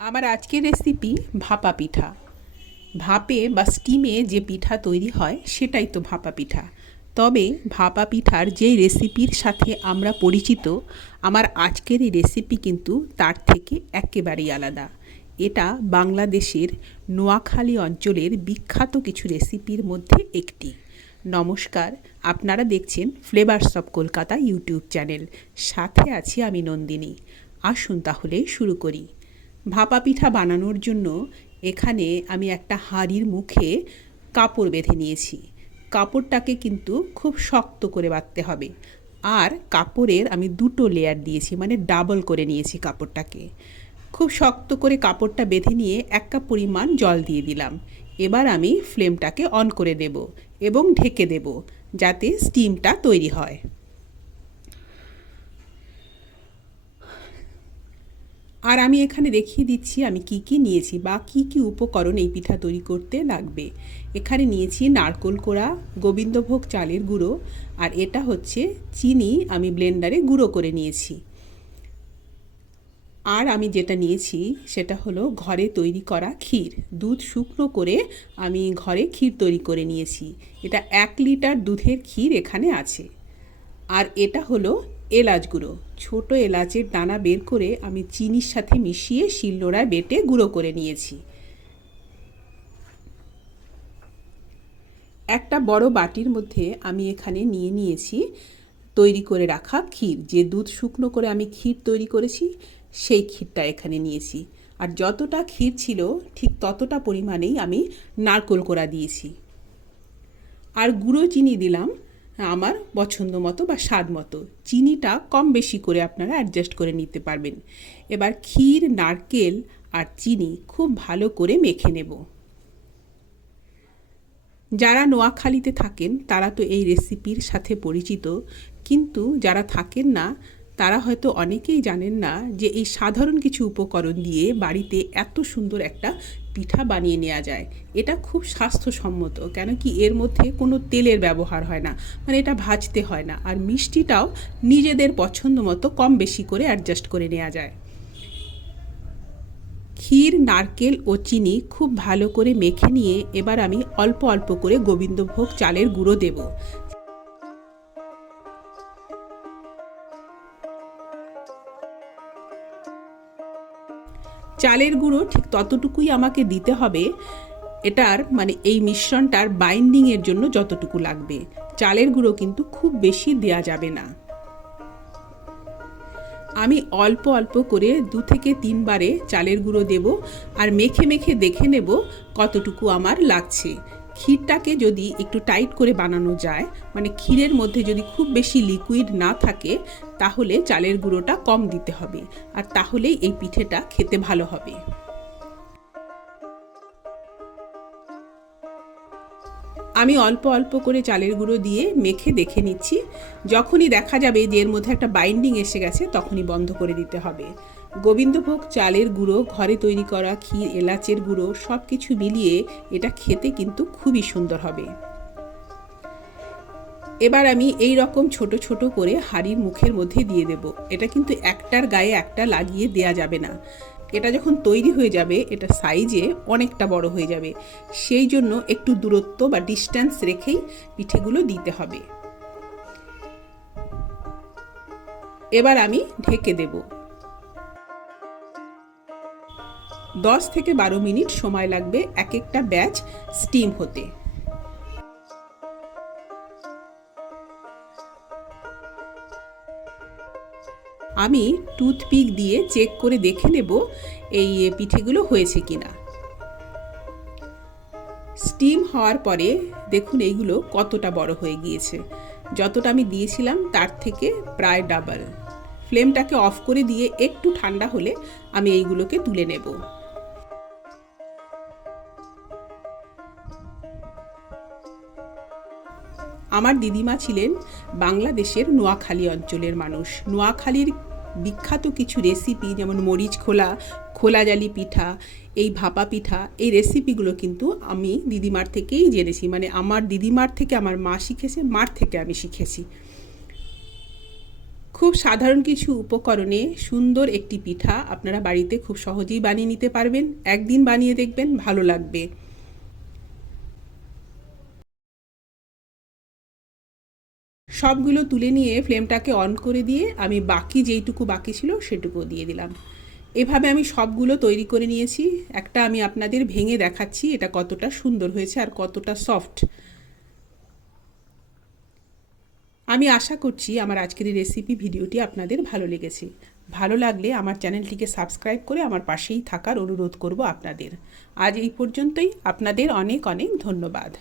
আমার আজকের রেসিপি ভাপা পিঠা। ভাপে বা স্টিমে যে পিঠা তৈরি হয় সেটাই তো ভাপা পিঠা। তবে ভাপা পিঠার যেই রেসিপির সাথে আমরা পরিচিত, আমার আজকের এই রেসিপি কিন্তু তার থেকে একেবারেই আলাদা। এটা বাংলাদেশের নোয়াখালী অঞ্চলের বিখ্যাত কিছু রেসিপির মধ্যে একটি। নমস্কার, আপনারা দেখছেন flavours of Kolkata YouTube channel. সাথে আছি আমি নন্দিনী। আসুন তাহলে শুরু করি। ভাপা পিঠা বানানোর জন্য এখানে আমি একটা হাঁড়ির মুখে কাপড় বেঁধে নিয়েছি। কাপড়টাকে কিন্তু খুব শক্ত করে বাঁধতে হবে। আর কাপড়ের আমি দুটো লেয়ার দিয়েছি, মানে ডাবল করে নিয়েছি কাপড়টাকে। খুব শক্ত করে কাপড়টা বেঁধে নিয়ে 1 কাপ পরিমাণ জল দিয়ে দিলাম। এবার আমি ফ্লেমটাকে অন করে দেব এবং ঢেকে দেব, যাতে স্টিমটা তৈরি হয়। আর আমি এখানে দেখিয়ে দিচ্ছি আমি কি কি নিয়েছি বা কি কি উপকরণ এই পিঠা তৈরি করতে লাগবে। এখানে নিয়েছি নারকেল কোড়া, গোবিন্দভোগ চালের গুঁড়ো, আর এটা হচ্ছে চিনি আমি ব্লেন্ডারে গুঁড়ো করে নিয়েছি। আর আমি যেটা নিয়েছি সেটা হলো ঘরে তৈরি করা ক্ষীর। দুধ শুকনো করে আমি ঘরে ক্ষীর তৈরি করে নিয়েছি। এটা 1 লিটার দুধের ক্ষীর এখানে আছে। আর এটা হলো এলাচ গুঁড়ো। ছোট এলাচের দানা বের করে আমি চিনির সাথে মিশিয়ে শিলনোড়ায় বেটে গুঁড়ো করে নিয়েছি। একটা বড় বাটির মধ্যে আমি এখানে নিয়ে নিয়েছি তৈরি করে রাখা ক্ষীর। যে দুধ শুকনো করে আমি ক্ষীর তৈরি করেছি সেই ক্ষীরটা এখানে নিয়েছি। আর যতটা ক্ষীর ছিল ঠিক ততটা পরিমাণেই আমি নারকেল কোড়া দিয়েছি। আর গুঁড়ো চিনি দিলাম আমার পছন্দ মতো বা স্বাদ মতো। চিনিটা কম বেশি করে আপনারা অ্যাডজাস্ট করে নিতে পারবেন। এবার ক্ষীর, নারকেল আর চিনি খুব ভালো করে মেখে নেব। যারা নোয়াখালীতে থাকেন তারা তো এই রেসিপির সাথে পরিচিত, কিন্তু যারা থাকেন না তারা হয়তো অনেকেই জানেন না যে এই সাধারণ কিছু উপকরণ দিয়ে বাড়িতে এত সুন্দর একটা পিঠা বানিয়ে নেওয়া যায়। এটা খুব স্বাস্থ্যসম্মত, কেন কি এর মধ্যে কোনো তেলের ব্যবহার হয় না, মানে এটা ভাজতে হয় না। আর মিষ্টিটাও নিজেদের পছন্দ মতো কম বেশি করে অ্যাডজাস্ট করে নেওয়া যায়। ক্ষীর, নারকেল ও চিনি খুব ভালো করে মেখে নিয়ে এবার আমি অল্প অল্প করে গোবিন্দভোগ চালের গুঁড়ো দেব। চালের গুঁড়ো ঠিক ততটুকুই আমাকে দিতে হবে, এটার মানে এই মিশ্রণটার বাইন্ডিংয়ের জন্য যতটুকু লাগবে। চালের গুঁড়ো কিন্তু খুব বেশি দেয়া যাবে না। আমি অল্প অল্প করে 2 থেকে 3 বারে চালের গুঁড়ো দেব আর মেখে মেখে দেখে নেব কতটুকু আমার লাগছে। ক্ষীরটাকে যদি একটু টাইট করে বানানো যায়, মানে ক্ষীরের মধ্যে যদি খুব বেশি লিকুইড না থাকে, তাহলে চালের গুঁড়োটা কম দিতে হবে। আর তাহলেই এই পিঠেটা খেতে ভালো হবে। আমি অল্প অল্প করে চালের গুঁড়ো দিয়ে মেখে দেখে নিচ্ছি। যখনই দেখা যাবে যে এর মধ্যে একটা বাইন্ডিং এসে গেছে, তখনই বন্ধ করে দিতে হবে। গোবিন্দভোগ চালের গুঁড়ো, ঘরে তৈরি করা ক্ষীর, এলাচের গুঁড়ো সব কিছু মিলিয়ে এটা খেতে কিন্তু খুবই সুন্দর হবে। এবার আমি এই রকম ছোট ছোট করে হাঁড়ির মুখের মধ্যে দিয়ে দেব। এটা কিন্তু একটার গায়ে একটা লাগিয়ে দেয়া যাবে না। এটা যখন তৈরি হয়ে যাবে এটা সাইজে অনেকটা বড় হয়ে যাবে, সেই জন্য একটু দূরত্ব বা ডিস্ট্যান্স রেখেই পিঠেগুলো দিতে হবে। এবার আমি ঢেকে দেব। 10 থেকে 12 মিনিট সময় লাগবে এক একটা ব্যাচ স্টিম হতে। আমি টুথপিক দিয়ে চেক করে দেখে নেব এই পিঠেগুলো হয়েছে কিনা। স্টিম হওয়ার পরে দেখুন এইগুলো কতটা বড় হয়ে গিয়েছে। যতটা আমি দিয়েছিলাম তার থেকে প্রায় ডাবল। ফ্লেমটাকে অফ করে দিয়ে একটু ঠান্ডা হলে আমি এইগুলোকে তুলে নেব। আমার দিদিমা ছিলেন বাংলাদেশের নোয়াখালী অঞ্চলের মানুষ। নোয়াখালীর বিখ্যাত কিছু রেসিপি যেমন মরিচ খোলা, খোলা জালি পিঠা, এই ভাপা পিঠা, এই রেসিপিগুলো কিন্তু আমি দিদিমার থেকেই জেনেছি। মানে আমার দিদিমার থেকে আমার মা শিখেছে, মার থেকে আমি শিখেছি। খুব সাধারণ কিছু উপকরণে সুন্দর একটি পিঠা আপনারা বাড়িতে খুব সহজেই বানিয়ে নিতে পারবেন। একদিন বানিয়ে দেখবেন, ভালো লাগবে। সবগুলো তুলে নিয়ে ফ্লেমটাকে অন করে দিয়ে আমি বাকি যেইটুকু বাকি ছিল সেটুকুও দিয়ে দিলাম। এভাবে আমি সবগুলো তৈরি করে নিয়েছি। একটা আমি আপনাদের ভেঙে দেখাচ্ছি এটা কতটা সুন্দর হয়েছে আর কতটা সফট। আমি আশা করছি আমার আজকের এই রেসিপি ভিডিওটি আপনাদের ভালো লেগেছে। ভালো লাগলে আমার চ্যানেলটিকে সাবস্ক্রাইব করে আমার পাশেই থাকার অনুরোধ করব আপনাদের। আজ এই পর্যন্তই। আপনাদের অনেক অনেক ধন্যবাদ।